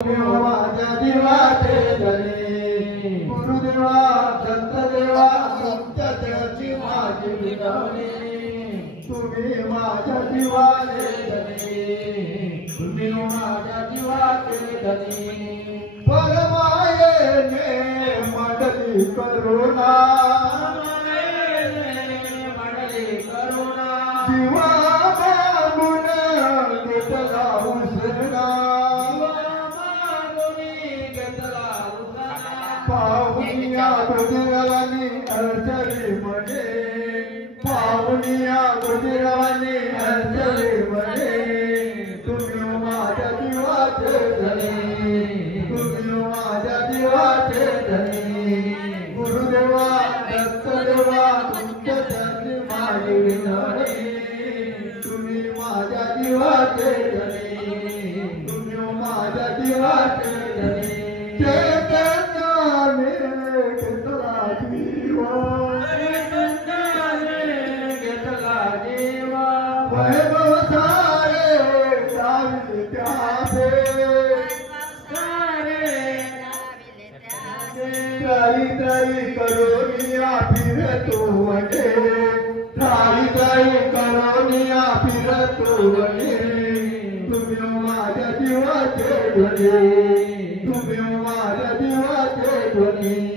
माझ्या जीवाचे धनी गुरुदेवा दत्तदेवा तुमच्या देवाची माझी विनवणी तुम्ही माझ्या जीवाचे धनी तुम्ही माझ्या जीवाचे धनी परमायेने मंडली करुणा जीवा मागून घेतला उसरणा पावनिया गुजरावानी अर्चली म्हणे पावनिया गुजरावानी अर्चली म्हणे तुम्ही माझ्या जीवाचे धनी तुम्ही माझ्या जीवाचे धनी गुरुदेवा दत्तदेवा तुमच्या चरणी माझी विनवणी तुम्ही माझ्या जीवाचे धनी तुम्ही माझ्या जीवाचे धनी वैभव सारे लाविले त्यासे त्राई त्राई करोनिया फिरतो वने त्राई त्राई करोनिया फिरतो वने तुम्ही माझ्या जीवाचे धनी तुम्ही माझ्या जीवाचे धनी